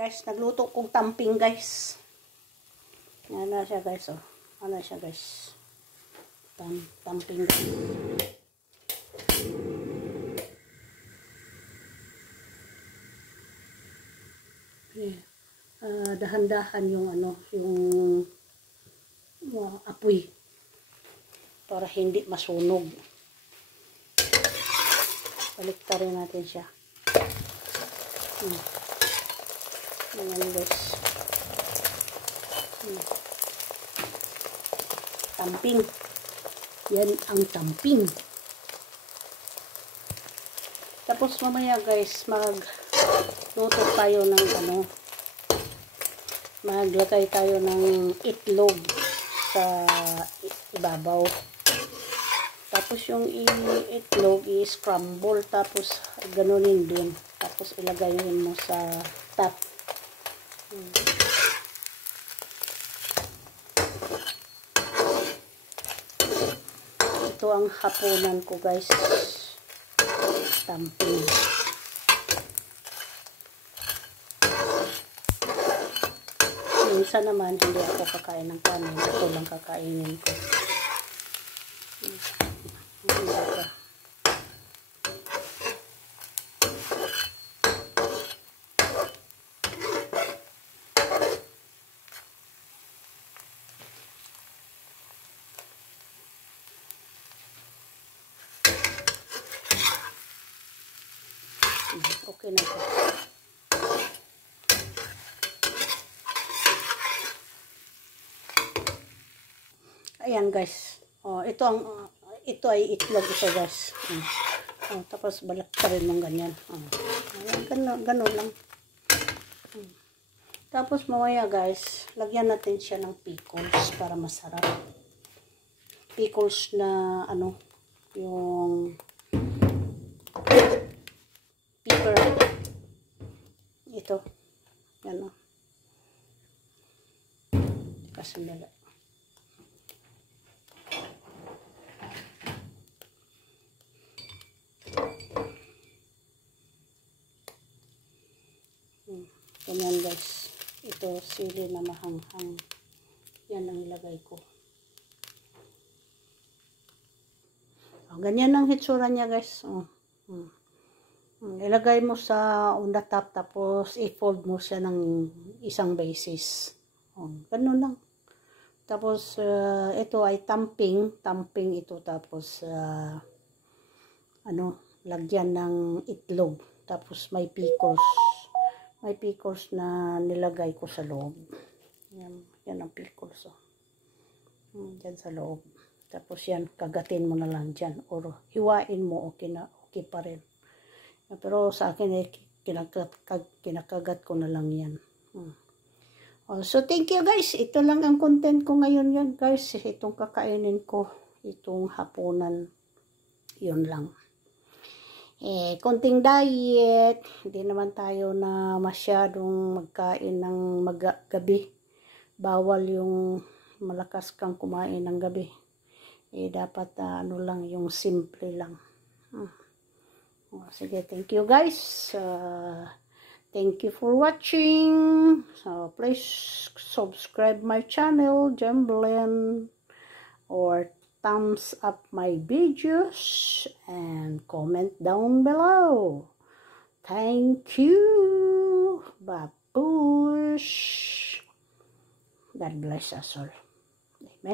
Guys, nagluto kong tamping, guys. Yan na siya, guys, oh. Ano siya, guys? Tamping, guys. Dahan-dahan yung ano, yung apoy para hindi masunog. Baliktarin natin siya. Ayan, guys. Tamping. Yan ang tamping. Tapos mamaya, guys, magluto tayo ng ano, maglagay tayo ng itlog sa ibabaw. Tapos yung itlog i-scramble, tapos ganunin din. Tapos ilagay mo sa top. Ito ang hapunan ko, guys. Tamping. Minsan naman hindi ako kakain ng kanin. Ito lang kakainin ko. Okay na ito. Ayan, guys. Oh, ito ay itlog ito, guys. Tapos balaktarin mong ganyan. Ganun lang. Tapos mamaya, guys, lagyan natin siya ng pickles para masarap. Pickles na ano, yung pepper. Ito. Yan, o. Kasandala. Ganyan, guys. Ito, sili na mahanghang. Yan ang ilagay ko. Ganyan ang hitsura niya, guys. Ilagay mo sa on the top, tapos i-fold mo siya ng isang basis. Ganun lang. Tapos, ito ay tamping ito. Tapos, lagyan ng itlog. Tapos, may pickles. May pickles na nilagay ko sa loob. Yan ang pickles. Yan sa loob. Tapos yan, kagatin mo na lang dyan. Or hiwain mo, okay pa rin. Pero sa akin, kinakagat ko na lang yan. So, thank you, guys. Ito lang ang content ko ngayon yan, guys. Itong kakainin ko. Itong hapunan. Yun lang. Konting diet, hindi naman tayo na masyadong magkain ng gabi. Bawal yung malakas kang kumain ng gabi. Dapat lang, yung simple lang. Sige, thank you, guys. Thank you for watching. So, please subscribe my channel, Jemblen, or thumbs up my videos and comment down below. Thank you. Babush. God bless us all. Amen.